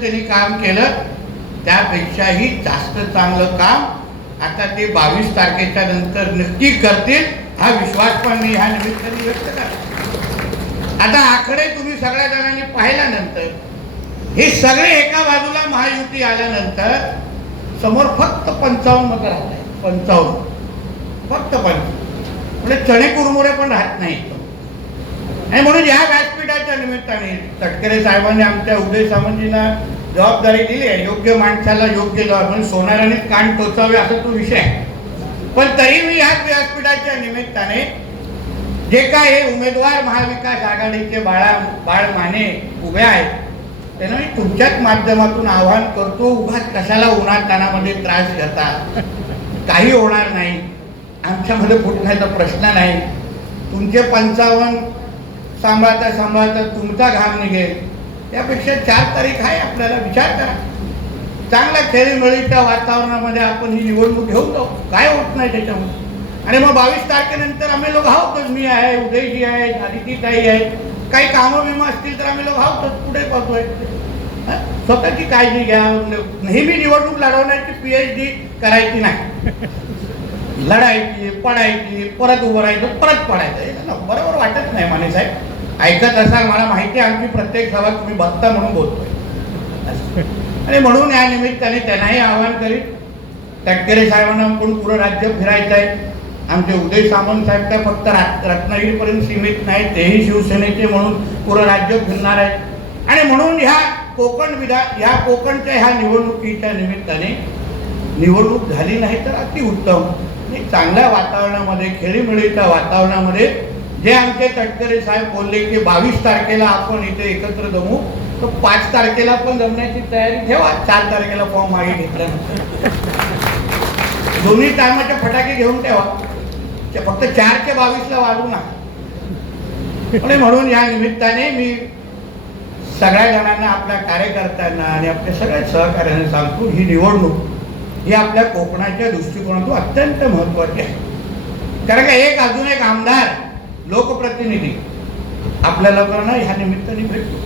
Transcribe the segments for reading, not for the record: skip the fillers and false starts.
त्यांनी काम केलं त्यापेक्षाही जास्त चांगलं काम आता ते 22 तारखेच्या नंतर नक्की करतील, हा विश्वास पण मी ह्या निमित्ताने व्यक्त करतो। आता आकडे तुम्ही सगळ्या जणांनी पाहिल्यानंतर हे सगळे एका बाजूला महायुती आल्यानंतर समोर फक्त 55 मतं राहत आहेत, 55 फक्त 55, म्हणजे चणे कुरमुरे पण राहत नाही। आणि म्हणून या व्यासपीठाच्या निमित्ताने तटकरे साहेबांनी आमच्या उदय सामंतजींना जबाबदारी दिली आहे, योग्य माणसाला योग्य जबाब, म्हणजे सोनाराने कान टोचावे असा तो विषय आहे। पण तरी मी या व्यासपीठाच्या निमित्ताने जे काय हे उमेदवार महाविकास आघाडीचे बाळ माने उभे आहेत त्यांना मी तुमच्याच माध्यमातून आवाहन करतो, उगाच कशाला उन्हात तानामध्ये त्रास घेता, काही होणार नाही, आमच्यामध्ये फुटण्याचा प्रश्न नाही, तुमचे 55 सांभाळता सांभाळता तुमचा घाम निघेल, त्यापेक्षा 4 तारीख आहे, आपल्याला विचार करा, चांगल्या खेळीमेळीच्या वातावरणामध्ये आपण ही निवडणूक घेऊन जाऊ, काय होत नाही त्याच्यामध्ये। आणि मग 22 तारखेनंतर आम्ही लोक आहोतच, मी आहे, उदयजी आहे, आदितीताई आहे, काही कामं विमा असतील तर आम्ही लोक आहोतच, पुढे पाहतोय। स्वतःची काळजी घ्या, नेहमी निवडणूक लढवण्याची PhD करायची नाही, लढायची, पडायची, परत उभं राहायचं, परत पडायचं, बरोबर वाटत नाही माने साहेब। ऐकत असाल, मला माहिती आहे आमची प्रत्येक सभा तुम्ही बघता म्हणून बोलतोय। आणि म्हणून या निमित्ताने त्यांनाही आवाहन करीत, तटकरे साहेबांना पण पुरं राज्य फिरायचं आहे, आमचे उदय सामंत साहेब काय फक्त रत्नागिरीपर्यंत सीमित नाही, तेही शिवसेनेचे म्हणून पुरं राज्य फिरणार आहेत। आणि म्हणून ह्या कोकणच्या ह्या निवडणुकीच्या निमित्ताने निवडणूक झाली नाही तर अतिउत्तम, चांगल्या वातावरणामध्ये, खेळीमेळीच्या वातावरणामध्ये जे आमचे तटकरे साहेब बोलले की 22 तारखेला आपण इथे एकत्र जमू, तर 5 तारखेला पण जमण्याची तयारी ठेवा, 4 तारखेला फॉर्म मागे घेतल्यानंतर दोन्ही टायमाचे फटाके घेऊन ठेवा, फक्त 4 ते 22 ला वाढू नका। म्हणून या निमित्ताने मी सगळ्या जणांना, आपल्या कार्यकर्त्यांना आणि आपल्या सगळ्या सहकार्यांना सांगतो, ही निवडणूक ही आपल्या कोकणाच्या दृष्टिकोनातून अत्यंत महत्त्वाची आहे। कारण का अजून एक आमदार, लोकप्रतिनिधी आपल्याला करणं ह्या निमित्ताने भेटतो।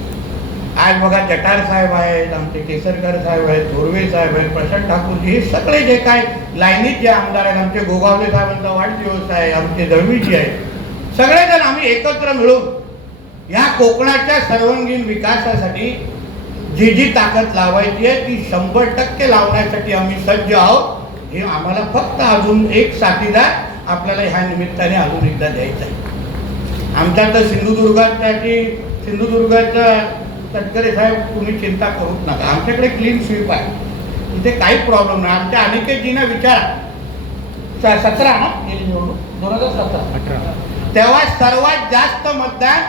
आज बघा जटार साहेब आहेत, आमचे केसरकर साहेब आहेत, थोरवे साहेब आहेत, प्रशांत ठाकूरजी, हे सगळे जे काय लाईनीत जे आमदार आहेत, आमचे गोगावले साहेबांचा वाढदिवस आहे, आमचे दळवीजी आहेत, सगळेजण आम्ही एकत्र मिळून या कोकणाच्या सर्वांगीण विकासासाठी जी जी ताकद लावायची आहे ती 100% लावण्यासाठी आम्ही सज्ज आहोत। हे आम्हाला फक्त अजून एक साथीदार आपल्याला ह्या निमित्ताने अजून एकदा द्यायचा आहे। आमच्या तर सिंधुदुर्गाचा तटकरे साहेब तुम्ही चिंता करूच नका, आमच्याकडे क्लीन स्वीप आहे, इथे काही प्रॉब्लेम नाही। आमच्या अनिकेतजींना विचारा, 17 ना गेली निवडणूक 2017 तेव्हा सर्वात जास्त मतदान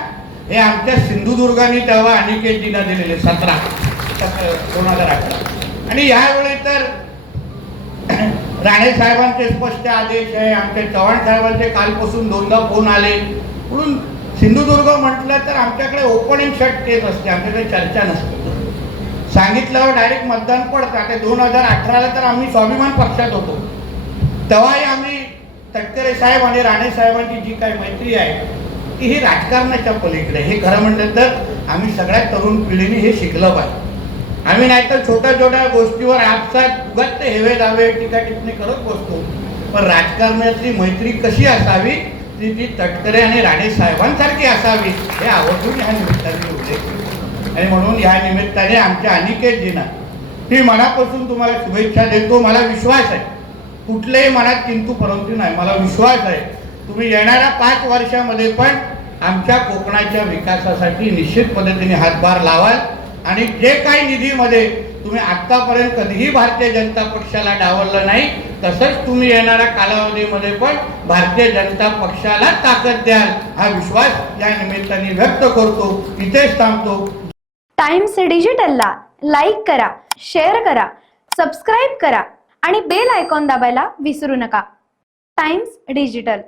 हे आमच्या सिंधुदुर्गाने तेव्हा अनिकेतजींना दिलेले 2018। आणि यावेळी तर राणे साहेबांचे स्पष्ट आदेश आहे, आमच्या चव्हाण साहेबांचे कालपासून 2दा फोन आले, म्हणून सिंधुदुर्ग म्हटलं तर आमच्याकडे ओपनिंग शट केस असते, आमच्याकडे चर्चा नसते, सांगितल्यावर डायरेक्ट मतदान पडतं। आता 2018ला तर आम्ही स्वाभिमान पक्षात होतो, तेव्हाही आम्ही तटकरे साहेब आणि राणे साहेबांची जी काही मैत्री आहे की ही राजकारणाच्या पलीकडे, हे खरं म्हटलं तर आम्ही सगळ्या तरुण पिढीने हे शिकलं पाहिजे। आम्ही नाहीतर छोट्या छोट्या गोष्टीवर आपसात उगाच हेवे दावे टीका टिप्पणी करत बसतो, पण राजकारणातली मैत्री कशी असावी ती तटकरे आणि राणे साहेबांसारखी असावी हे आवर्जून ह्या निमित्ताने उल्लेख। आणि म्हणून ह्या निमित्ताने आमच्या अनिकेतजींना मी मनापासून तुम्हाला शुभेच्छा देतो। मला विश्वास आहे, कुठल्याही मनात किंतु परंतु नाही, मला विश्वास आहे तुम्ही येणाऱ्या 5 वर्षामध्ये पण आमच्या कोकणाच्या विकासासाठी निश्चित पद्धतीने हातभार लावाल। आणि जे काही निधीमध्ये तुम्ही आत्तापर्यंत कधीही भारतीय जनता पक्षाला डावललं नाही, तसंच तुम्ही येणाऱ्या कालावधीमध्ये पण भारतीय जनता पक्षाला ताकद द्याल, हा विश्वास या निमित्ताने व्यक्त करतो। इथेच थांबतो। टाइम्स डिजिटलला लाईक करा, शेअर करा, सबस्क्राईब करा आणि बेल आयकॉन दाबायला विसरू नका। Times digital.